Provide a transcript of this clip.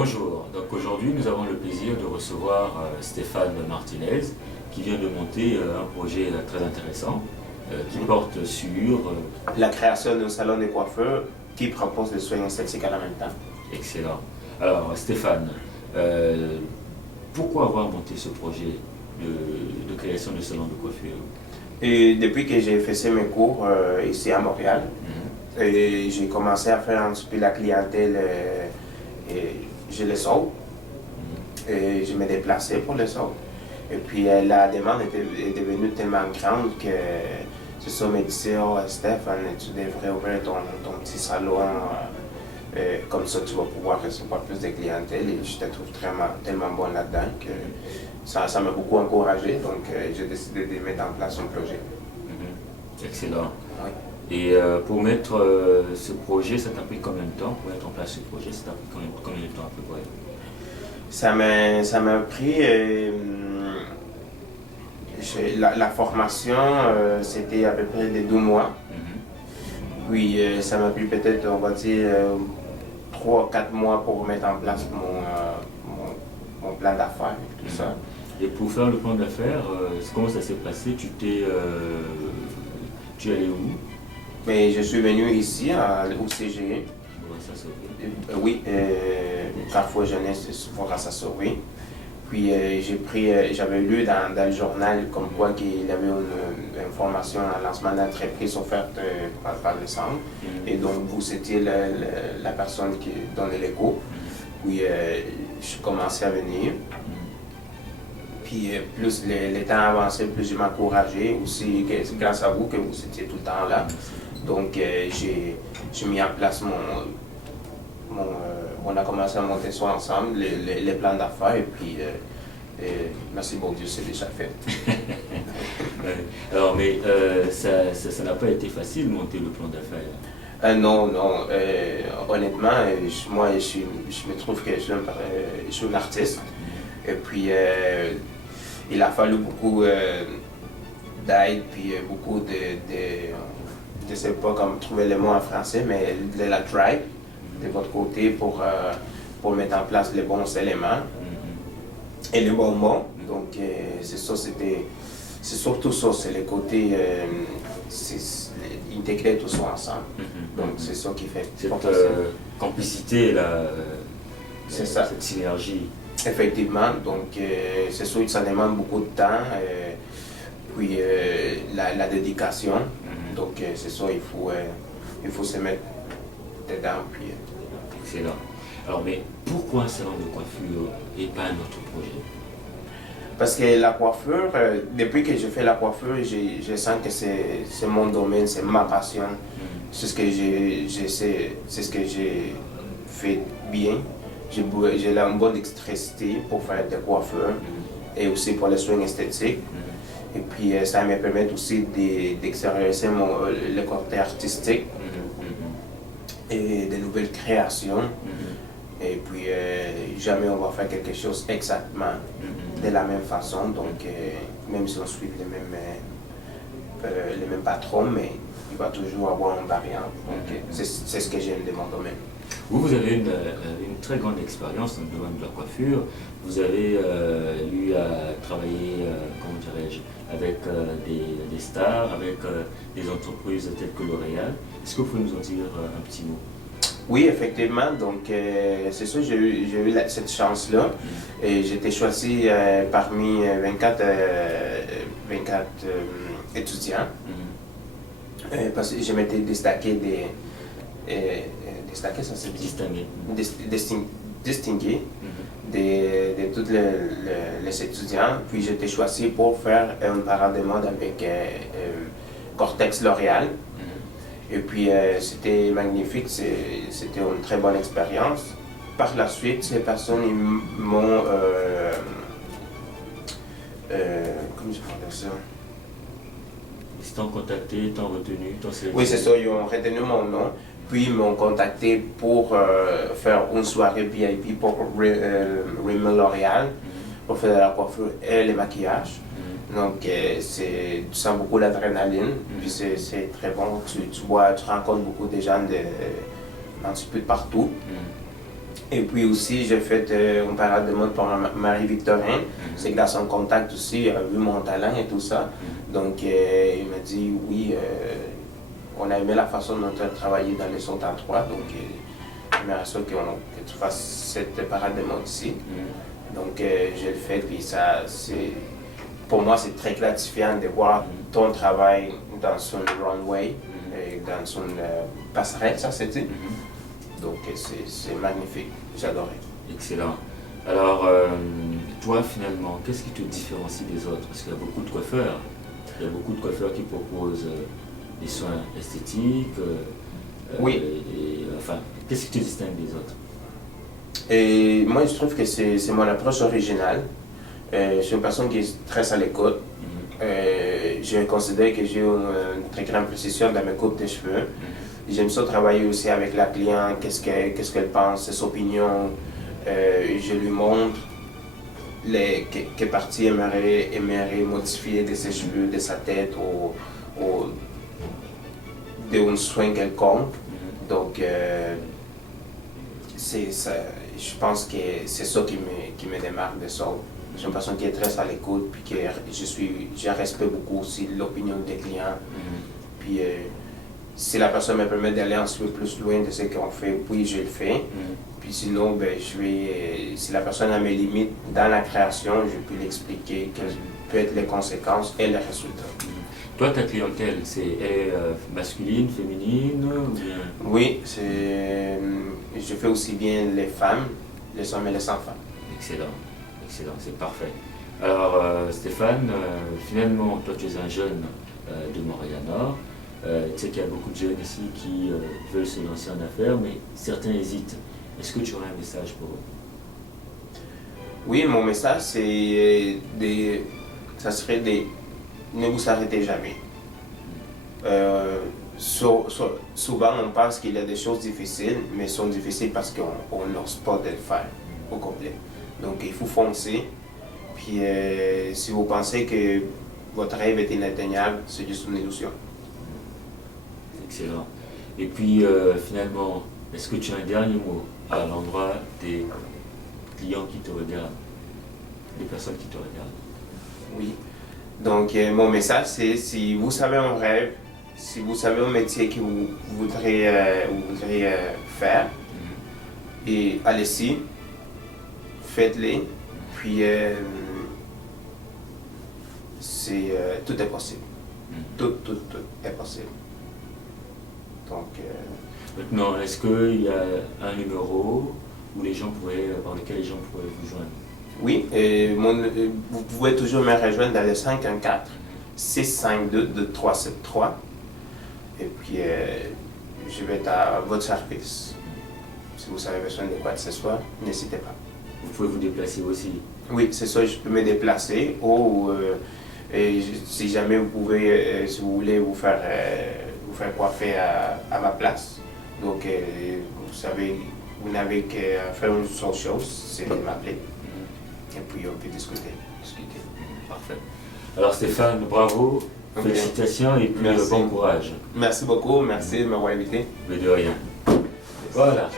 Bonjour, donc aujourd'hui nous avons le plaisir de recevoir Stéphane Martinez qui vient de monter un projet très intéressant qui porte sur la création d'un salon de coiffeur qui propose des soins esthétiques à la même temps. Excellent. Alors Stéphane, pourquoi avoir monté ce projet de création de salon de coiffure? Et depuis que j'ai fait mes cours ici à Montréal, et j'ai commencé à faire un petit peu la clientèle, et je les sauve, et je me déplaçais pour les sauver. Et puis la demande est devenue tellement grande que ce sont me disaient, oh Stéphane, tu devrais ouvrir ton petit salon, comme ça tu vas pouvoir recevoir plus de clientèle. Et je te trouve tellement bon là-dedans que ça m'a beaucoup encouragé, donc j'ai décidé de mettre en place un projet. Excellent. Oui. Et pour mettre ce projet, ça t'a pris combien de temps? Pour mettre en place ce projet, ça t'a pris combien de temps à peu près? Ça m'a pris... la formation, c'était à peu près de 2 mois. Puis ça m'a pris peut-être, on va dire, 3-4 mois pour mettre en place mon plan d'affaires et tout ça. Et pour faire le plan d'affaires, comment ça s'est passé? Tu es allé où? Mais je suis venu ici au CGE. Oui, Carrefour Jeunesse, souvent à Sassouris. Puis j'avais lu dans le journal comme quoi qu'il y avait une information à lancement d'entreprise offerte par le centre. Et donc vous étiez la personne qui donnait l'écho. Puis je commençais à venir. Puis plus les temps avançaient, plus je m'encourageais aussi grâce à vous que vous étiez tout le temps là. Donc j'ai mis en place on a commencé à monter ça ensemble, les plans d'affaires, et puis merci bon Dieu, c'est déjà fait. Alors, mais ça n'a pas été facile de monter le plan d'affaires? Non, honnêtement, moi je me trouve que je suis un artiste, et puis il a fallu beaucoup d'aide, puis beaucoup je ne sais pas comment trouver le mot en français, mais de la drive de votre côté pour mettre en place les bons éléments et les bons mots. Donc c'est surtout ça, c'est le côté intégrer tout ça ensemble. Donc c'est ça qui fait cette complicité, cette synergie. Effectivement, donc c'est sûr que ça demande beaucoup de temps, puis la dédication. Donc c'est ça, il faut se mettre dedans. Puis, Excellent. Alors, mais pourquoi un salon de coiffure et pas un autre projet? Parce que la coiffure, depuis que je fais la coiffure, je sens que c'est mon domaine, c'est ma passion. C'est ce que j'ai fait bien. J'ai une bonne extrécité pour faire des coiffures et aussi pour les soins esthétiques. Et puis ça me permet aussi d'extérioriser le côté artistique et de nouvelles créations. Et puis jamais on va faire quelque chose exactement de la même façon. Donc même si on suit les mêmes patrons, mais il va toujours avoir une variante. Donc c'est ce que j'aime de mon domaine. Vous avez une très grande expérience dans le domaine de la coiffure. Vous avez eu à travailler, comment dirais-je, avec des stars, avec des entreprises telles que L'Oréal. Est-ce que vous pouvez nous en dire un petit mot? Oui, effectivement. Donc, c'est sûr, j'ai eu cette chance-là. Et j'ai été choisi parmi 24 étudiants. Parce que je m'étais distingué distingué de tous les étudiants. Puis j'ai été choisi pour faire un parade de mode avec Cortex L'Oréal. Et puis c'était magnifique, c'était une très bonne expérience. Par la suite, ces personnes m'ont... comment je peux dire ça? Ils t'ont contacté, t'ont retenu, t'ont sélectionné? Oui, c'est ça, ils ont retenu mon nom. Puis ils m'ont contacté pour faire une soirée VIP pour Rimmel L'Oréal, pour faire la coiffure et le maquillage. Donc tu sens beaucoup d'adrénaline, puis c'est très bon. Tu rencontres beaucoup de gens un petit peu de partout. Et puis aussi, j'ai fait une parade de mode pour Marie-Victorin. C'est grâce à son contact aussi, il a vu mon talent et tout ça. Donc, il m'a dit oui, on a aimé la façon dont tu as travaillé dans les 103. Donc, j'aimerais ça que tu fasses cette parade de mode ici. Donc, je le fais. Puis, ça, pour moi, c'est très gratifiant de voir ton travail dans son runway, dans son passerelle, ça c'est dit. Donc, c'est magnifique. J'adorais. Excellent. Alors, toi, finalement, qu'est-ce qui te différencie des autres? Parce qu'il y a beaucoup de coiffeurs. Il y a beaucoup de coiffeurs qui proposent des soins esthétiques. Oui. Enfin, qu'est-ce qui te distingue des autres? Et moi, je trouve que c'est mon approche originale. Je suis une personne qui est très à l'écoute. Je considère que j'ai une très grande précision dans mes coupes de cheveux. J'aime ça travailler aussi avec la cliente, qu'est-ce qu'elle pense, ses opinions. Je lui montre quelle partie aimerait modifier de ses cheveux, de sa tête ou d'un soin quelconque. Donc, je pense que c'est ça qui me démarque de ça. Je suis une personne qui est très à l'écoute, puis que je respecte beaucoup aussi l'opinion des clients. Puis si la personne me permet d'aller un peu plus loin de ce qu'on fait, oui, je le fais. Puis sinon, ben, si la personne a mes limites dans la création, je peux l'expliquer quelles peuvent être les conséquences et les résultats. Toi, ta clientèle, elle est masculine, féminine ou bien... Oui, je fais aussi bien les femmes, les hommes et les enfants. Excellent, excellent, c'est parfait. Alors Stéphane, finalement, toi tu es un jeune de Montréal-Nord. Tu sais qu'il y a beaucoup de jeunes ici qui veulent se lancer en affaires, mais certains hésitent. Est-ce que tu aurais un message pour eux? Oui, mon message, ça serait ne vous arrêtez jamais. Souvent, on pense qu'il y a des choses difficiles, mais elles sont difficiles parce qu'on n'ose pas de le faire au complet. Donc, il faut foncer. Puis, si vous pensez que votre rêve est inatteignable, c'est juste une illusion. Excellent. Et puis, finalement, est-ce que tu as un dernier mot à l'endroit des clients qui te regardent, des personnes qui te regardent? Oui. Donc, mon message, c'est si vous savez un rêve, si vous savez un métier que vous voudrez faire, et allez-y, faites-le, puis tout est possible. Tout est possible. Donc, maintenant, est-ce qu'il y a un numéro par lequel les gens pourraient vous joindre? Oui, vous pouvez toujours me rejoindre dans le 514-652-2373. Et puis, je vais être à votre service. Si vous avez besoin de quoi que ce soit, n'hésitez pas. Vous pouvez vous déplacer aussi? Oui, c'est ça, je peux me déplacer. Ou si jamais vous pouvez, si vous voulez vous faire coiffer à ma place. Donc, vous savez, vous n'avez qu'à faire une seule chose, c'est de m'appeler. Et puis on peut discuter. Parfait. Alors Stéphane, bravo, félicitations et puis bon courage. Merci beaucoup, merci de m'avoir invité. Mais de rien. Voilà.